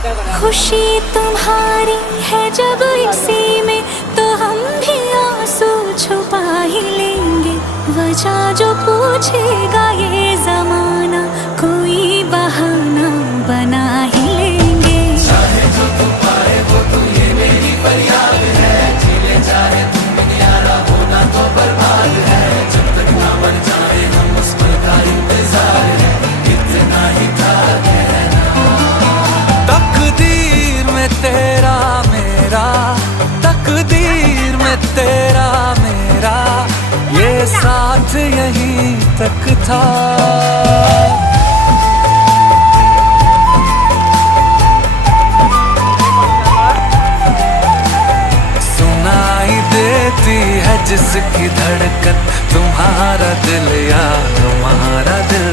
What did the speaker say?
खुशी तुम्हारी है जब इसी में, तो हम भी आंसू छुपा ही लेंगे। वजह जो पूछेगा ये जमाना, कोई बहाना बना ही लेंगे। चाहे जो तुम पाए वो तो ये मेरी फरियाद है, जीले चाहे तुम यारा होना तो बर्बाद है। जब तक ना बन जाए हम उस पल का इंतजार है, इतना ही था कहना। तकदीर में तेरा मेरा, तकदीर में तेरा मेरा, ये साथ यहीं तक था। सुनाई देती है जिसकी धड़कन, तुम्हारा दिल या हमारा दिल